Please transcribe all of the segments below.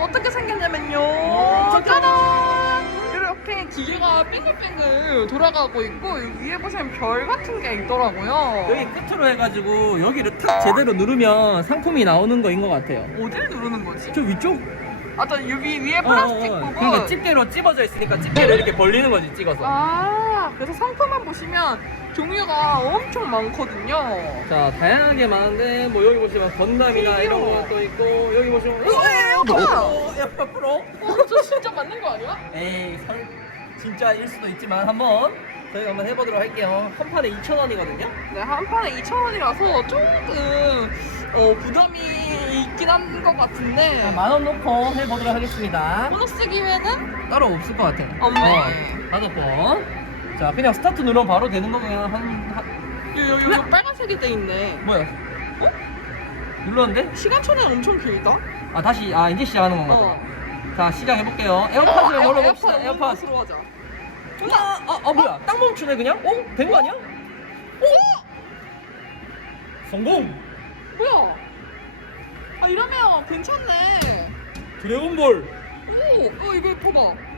어떻게 생겼냐면요. 어, 짜잔! 이렇게 기계가 빙글빙글 돌아가고 있고 여기 위에 보시면 별 같은 게 있더라고요. 여기 끝으로 해가지고 여기를 탁 제대로 누르면 상품이 나오는 거인 것 같아요. 어딜 누르는 거지? 저 위쪽? 아, 저 여기 위에 어, 플라스틱 어, 어. 부분. 그러니까 집게로 찝어져 있으니까 집게를 이렇게 벌리는 거지 찍어서. 아, 그래서 상품만 보시면 종류가 엄청 많거든요. 자 다양하게 많은데 뭐 여기 보시면 건담이나 이런 귀여워. 것도 있고 여기 보시면 어, 에어팟! 어, 에어팟 프로? 어, 저 진짜 맞는 거 아니야? 에이 설 진짜일 수도 있지만 한번 저희가 한번 해보도록 할게요. 한 판에 2,000원이거든요. 네, 한 판에 2,000원이라서 조금 어, 부담이 있긴 한 것 같은데 만원 놓고 해보도록 하겠습니다. 보너스 기회는 따로 없을 것 같아. 없네. 어, 다섯 번. 자 그냥 스타트 누르면 바로 되는 거면 한, 한 여기, 빨간색이 돼 있네. 뭐야? 어? 눌렀는데? 시간 초는 엄청 길다. 아 다시 아 이제 시작하는 건가 봐. 어. 자 시작해 볼게요. 에어팟을 에어- 눌러봅시다. 에어팟 에어팟. 으로 하자. 아, 아, 아 뭐야? 딱 멈추네 그냥? 어? 된 거 아니야? 오! 성공! 뭐야? 아 이러면 괜찮네. 드래곤볼! 오, 어 이거 봐봐.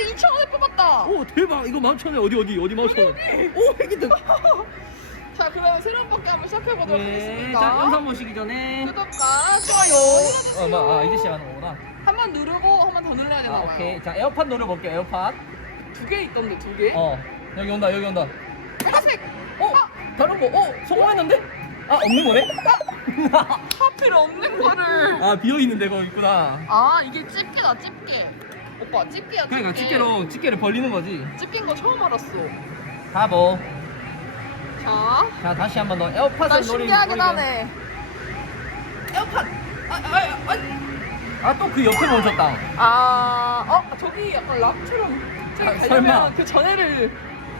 15,000원짜리 2,000원에 뽑았다. 오 대박! 이거 마우천에 어디 어디 어디 마우천? 오 핵이다! 자 그러면 새로운 번개 한번 시작해 보도록 네, 하겠습니다. 자 영상 보시기 전에 구독과 좋아요 어, 눌러주세요. 마, 아 이제 시작하는 거구나. 한번 누르고 한 번 더 눌러야 되나 아 봐요. 오케이. 자 에어팟 눌러볼게요. 에어팟. 두개 있던데 두 개? 어 여기 온다 여기 온다. 빨간색. 어 다른 거? 어 성공했는데? 아 없는 거네? 하필 없는 거를. 아 비어 있는데 거기 있구나. 아 이게 집게다 집게. 오빠 집게야 집게. 그러니까 집게로 집게를 벌리는 거지. 집게인 거 처음 알았어. 바보. 자. 자 다시 한 번더 에어팟을 난 노리. 신기하긴 하네. 에어팟. 아또 그 옆에 멈췄다. 아, 어 저기 약간 락처럼 저기 아, 가려면 설마. 그 전에를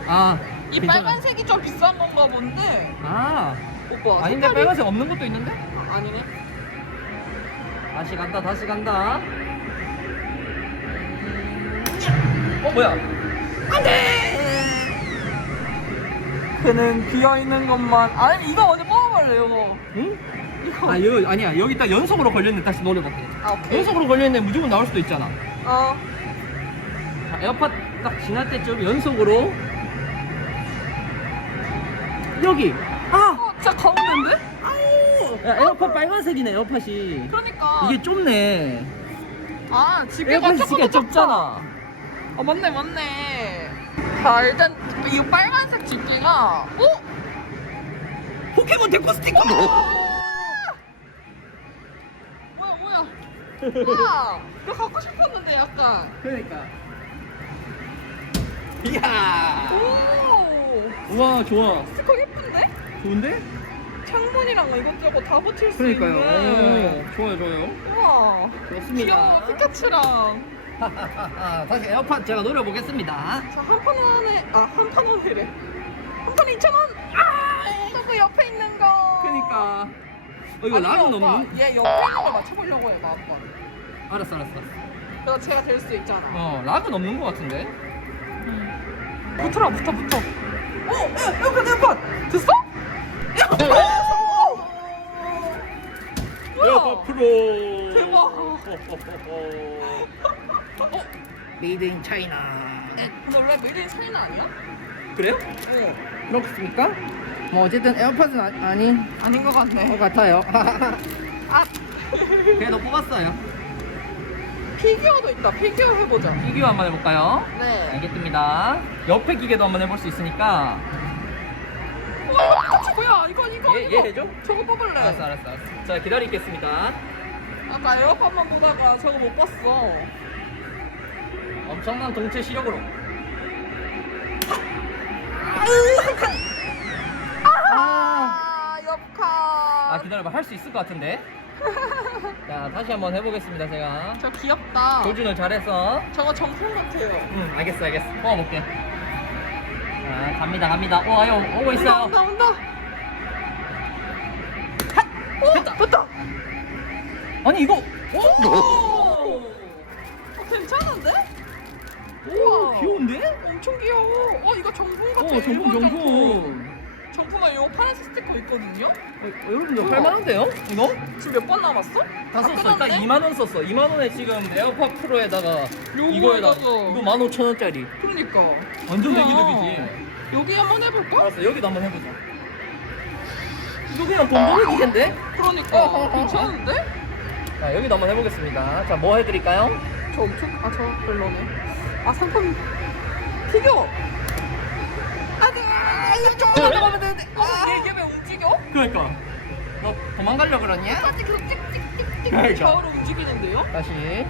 아 이 괜찮아. 빨간색이 좀 비싼 건가 본데. 아 오빠. 아닌데 색깔이- 빨간색 없는 것도 있는데? 아, 아니네. 다시 간다 다시 간다. 어 뭐야? 그는 비어 있는 것만. 아니 이거 어디 뽑아볼래요? 응? 이거. 아 여기 아니야 여기 딱 연속으로 걸렸네 다시 노려볼게. 아 오케이. 연속으로 걸렸는데 무조건 나올 수도 있잖아. 어. 자, 에어팟 딱 지날 때쯤 연속으로 여기 아 어, 진짜 가운데인데? 야, 에어팟 빨간색이네 에어팟이 그러니까. 이게 좁네 아 집게가 에어팟이 조금 더 좁잖아 아 맞네 맞네. 자 일단 이 빨간색 집게가. 어? 포켓몬 데코 스티커 뭐야 뭐야. 와. 이거 갖고 싶었는데 약간. 그러니까 이야 오. 우와 좋아 스티커 예쁜데? 좋은데? 창문이랑 이것저것 다 붙일 수 그러니까요 있는. 오, 좋아요 좋아요 우와. 좋습니다 귀여운 피카츄랑. 다시 에어팟 제가 노려보겠습니다 자, 한판 원에, 아, 한 판 원이래. 한 판에 2,000원! 아! 또그 옆에 있는 거. 그러니까 어 이거 아니, 오빠, 없는 얘 옆에 있는 걸 맞춰보려고 해봐, 아빠. 알았어 알았어 그래서 제가 될 수 있잖아. 어 락은 없는 것 같은데 붙어라, 붙어, 붙어. 오! 에, 에어팟, 에어팟! 됐어? 뭐야? 에어팟 프로 대박. 어? 메이드 인 차이나 에, 근데 원래 메이드 인 차이나 아니야? 그래요? 어. 그렇습니까? 뭐 어쨌든 에어팟은 아, 아닌 아닌 것 같네. 것 같아요 아, 그래도 뽑았어요 피규어도 있다. 피규어 해보자. 피규어 한번 해볼까요? 네. 알겠습니다 옆에 기계도 한번 해볼 수 있으니까 와, 뭐야? 이거, 이거, 얘, 이거. 얘 해줘? 저거 뽑을래. 알았어 알았어 알았어 자 기다리겠습니다 아까 에어팟만 보다가 저거 못 봤어. 엄청난 동체 시력으로 아. 아 기다려봐 할 수 있을 것 같은데 자 다시 한번 해보겠습니다 제가 저 귀엽다. 조준을 잘해서 저거 정품 같아요. 응 알겠어 알겠어 뽑아볼게 자 갑니다 갑니다 오 아유 오고 온다, 있어요 온다, 온다. 오. 됐다. 아니 이거 오! 오, 어, 괜찮은데? 우와. 귀여운데? 엄청 귀여워. 어, 이거 정품 같아. 어 정품 일본 정품 정품은 요 파란색 스티커 있거든요. 어, 여러분들 할만한데요? 이거? 지금 몇 번 남았어? 다 썼어. 일단 끝났네? 2만 원 썼어. 2만 원에 지금 에어팟 프로에다가 요거에다가. 이거에다 이거 15,000원짜리. 그러니까. 완전 뭐야. 대기득이지. 여기 한번 해볼까? 알았어. 여기도 한번 해보자. 이거 그냥 돈 버는 기계인데? 그러니까 어허허허. 괜찮은데? 자, 여기도 한번 해보겠습니다. 자, 뭐 해드릴까요? 저 엄청 아 저 별로네. 아 상품 피규어. 안돼. 이거 저 올라가면 되는데. 아, 이게 왜 움직여? 그러니까. 너 도망가려고 그러냐? 까지 계속 찍찍찍찍 그러니까. 좌우로 움직이는데요? 다시.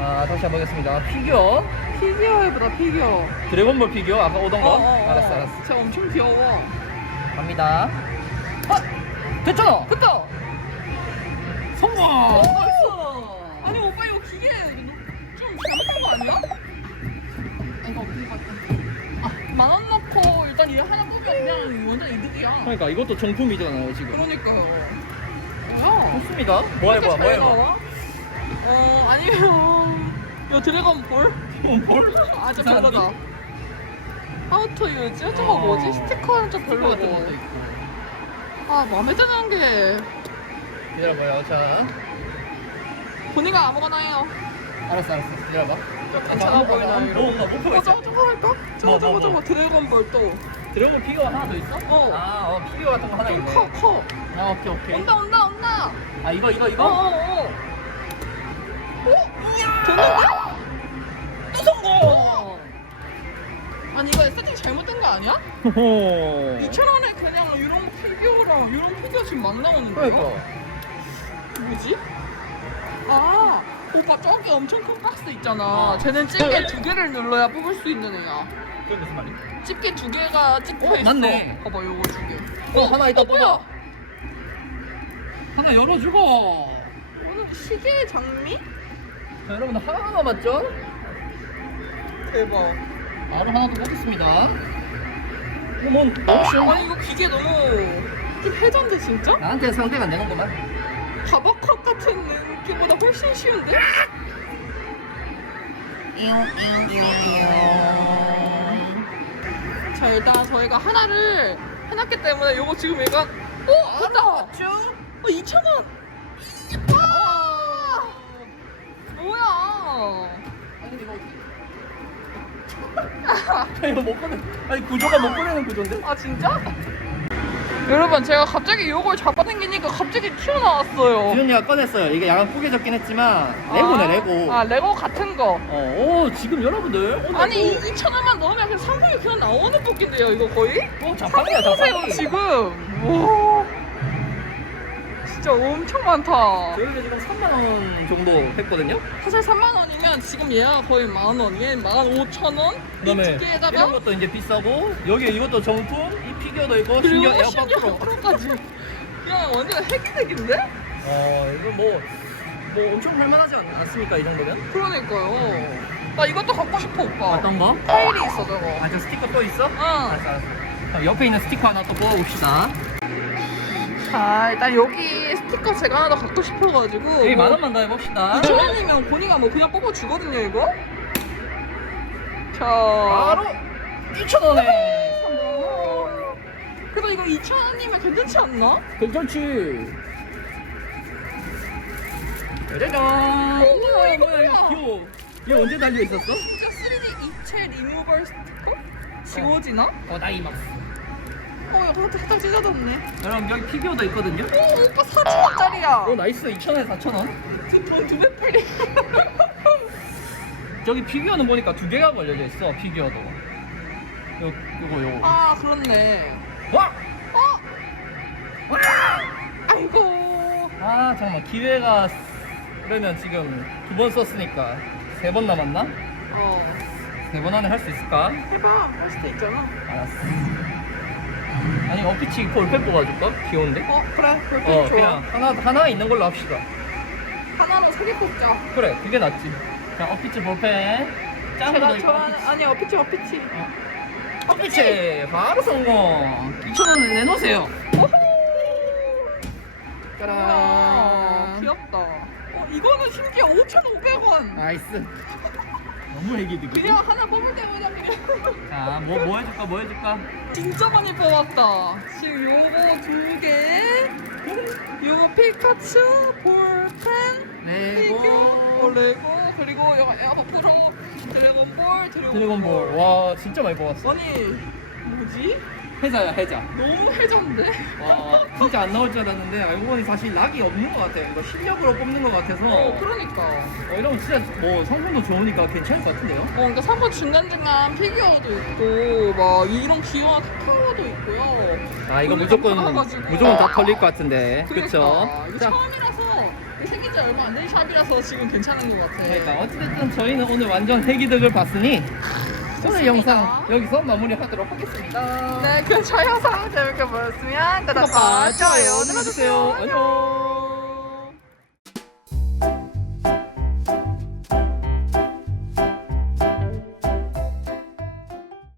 아, 다시 한번 보겠습니다. 피규어. 피규어 해보다 피규어. 드래곤볼 피규어. 아까 오던 거. 어, 어, 어. 알았어, 알았어. 진짜 엄청 귀여워. 갑니다. 아! 됐잖아! 됐다. 성공! 어, 나이스. 아니 오빠 이거 기계 좀 잘못한 거 아니야? 이거 이거 아, 만원 넣고 일단 이거 하나 뽑으면 그냥 완전 이득이야. 그러니까 이것도 정품이잖아요, 지금. 그러니까요. 뭐야? 좋습니다. 뭐 해봐, 뭐잘 해봐. 어 아니면 이거 드래곤 볼? 뭘? 아좀 이상한데? 별로다. 하우터 유즈? 저거 어. 뭐지? 스티커는 좀 스티커 같은 것도 별로고. 있고. 아 마음에 드는 게 기다려봐요, 자. 본인가 아무거나 해요. 알았어, 알았어. 기다려봐. 괜찮아 이거? 뭐, 뭐, 목표가 어 있어. 저거 저거 할까? 뭐, 저거 저거 뭐, 저거 뭐. 드래곤 볼 또. 드래곤 피규어 하나 더 있어? 어. 아, 어, 피규어 같은 거 하나 좀 있네. 커 커. 아, 오케이, 오케이. 온다 온다 온다. 아, 이거, 이거, 어 이거? 어 어. 어? 됐는데? 또 성공! 아니 이거 세팅 잘못된 거 아니야? 호호. 2,000원에 그냥 이런 피규어랑 이런 피규어 지금 막 나오는데요? 그러니까. 뭐지? 아 오빠 저기 엄청 큰 박스 있잖아 쟤는 집게 두 개를 눌러야 뽑을 수 있는 애야 그게 무슨 말이야? 집게 두 개가 찍혀 어, 있어 맞네. 봐봐 요거 두 개 어, 하나 있다, 어, 뭐야? 하나 열어주고. 오늘 시계 장미? 자, 여러분 하나 남았죠? 대박 바로 하나 더 뽑겠습니다. 어머. 아니 이거 기계 너무 좀 해잔데 진짜? 나한테 상대가 안 되는구만. 바바컵 같은 느낌보다 훨씬 쉬운데? 자 일단 저희가 하나를 해놨기 때문에 요거 지금 얘가 오! 됐다! 어 2,000원! 아! 뭐야 아니 이거 어떻게? 이거 못 꺼내. 아니 구조가 못 꺼내는 구조인데? 아 진짜? 여러분 제가 갑자기 요걸 잡아당기니까 갑자기 튀어나왔어요 지훈이가 꺼냈어요. 이게 약간 구겨졌긴 했지만 레고네 아, 레고. 아 레고 같은 거 어, 오 지금 여러분들 오늘 아니 뭐- 2,000원만 넣으면 그냥 상품이 그냥 나오는 뽑기인데요 이거 거의? 어 자판이야 보세요 자판. 지금 와 진짜 엄청 많다 저희가 지금 3만 원 정도 했거든요. 사실 3만 원이면 지금 얘가 거의 만 원, 얘 15,000원 그다음에 이두 개에다가 이런 것도 이제 비싸고 여기 이것도 정품, 이 피규어도 있고 그리고 심지어 에어팟 프로. 프로까지 야 완전 핵이핵인데? 어 이거 뭐. 뭐 엄청 할만하지 않, 않습니까 이 정도면? 그러니까요 나 이것도 갖고 싶어 오빠 어떤 거? 파일이 있어 저거 아저 스티커 또 있어? 응. 알았어 알았어 그럼 옆에 있는 스티커 하나 또 뽑아봅시다 자 일단 여기 스티커 제가 하나 더 갖고 싶어가지고 여기 만 원만 더 해봅시다 2,000원이면 본이가 뭐 그냥 뽑아 주거든요 이거 자 바로 2,000원에 그래도 이거 2,000원이면 괜찮지 않나? 괜찮지 짜자잔 어, 뭐야, 이거 뭐야 이거 뭐야? 귀여워 얘 언제 달려 있었어? 진짜 3D 입체 리무벌 스티커? 지워지나? 어 나이 막 스어 이거 살짝 찢어졌네. 여러분 여기 피규어도 있거든요? 오 오빠 4,000원짜리야. 어 나이스. 2,000원에 4,000원? 지금 돈두배 풀리. 저기 피규어는 보니까 두 개가 걸려져 있어 피규어도. 요, 요거 요거. 아 그렇네. 와! 어? 와! 아이고. 아 잠깐만 기회가 그러면 지금 두 번 썼으니까 세 번 남았나? 어. 세 번 안에 할 수 있을까? 해봐. 할 수도 있잖아. 알았어 아니 어피치. 볼펜 뽑아줄까? 귀여운데? 어 그래. 볼펜 어 좋아. 그냥 하나 하나 있는 걸로 합시다. 하나로 세개 뽑자. 그래 그게 낫지. 자 어피치 볼펜. 짱구도 제가 있고 좋아하는 어피치. 아니 어피치 어피치. 어피치! 바로 성공! 2,000원 내놓으세요. 오호 짜란. 귀엽다. 어 이거는 심지어 5,500원. 나이스 너무 애기득이 그냥 하나 뽑을 때마다 그냥 자 뭐 뭐 해줄까 뭐 해줄까 진짜 많이 뽑았다. 지금 요거 두 개, 요 피카츄, 볼펜, 레고. 피규어, 레고, 그리고 요 에어프로, 드래곤볼, 드래곤볼. 드래곤볼. 와, 진짜 많이 뽑았어. 아니, 뭐지? 해자야, 해자. 너무 해전데? 와, 진짜 안 나올 줄 알았는데 알고 보니 사실 락이 없는 것 같아요. 이거 실력으로 뽑는 것 같아서. 어, 그러니까. 어, 이러면 진짜 뭐 성분도 좋으니까 괜찮을 것 같은데요? 어, 그러니까 3번 중간중간 피규어도 있고, 막 이런 귀여운 카카오도 있고요. 아, 이거 무조건. 무조건 다 털릴 것 같은데. 그쵸? 그러니까. 이거 자, 처음이라서 이거 생긴 지 얼마 안 된 샵이라서 지금 괜찮은 것 같아. 그러니까 어찌됐든 저희는 오늘 완전 세기득을 봤으니 오늘. 영상 여기서 마무리하도록 하겠습니다. 네, 그럼 저희 영상 재밌게 보셨으면 구독과 좋아요 눌러주세요. 안녕.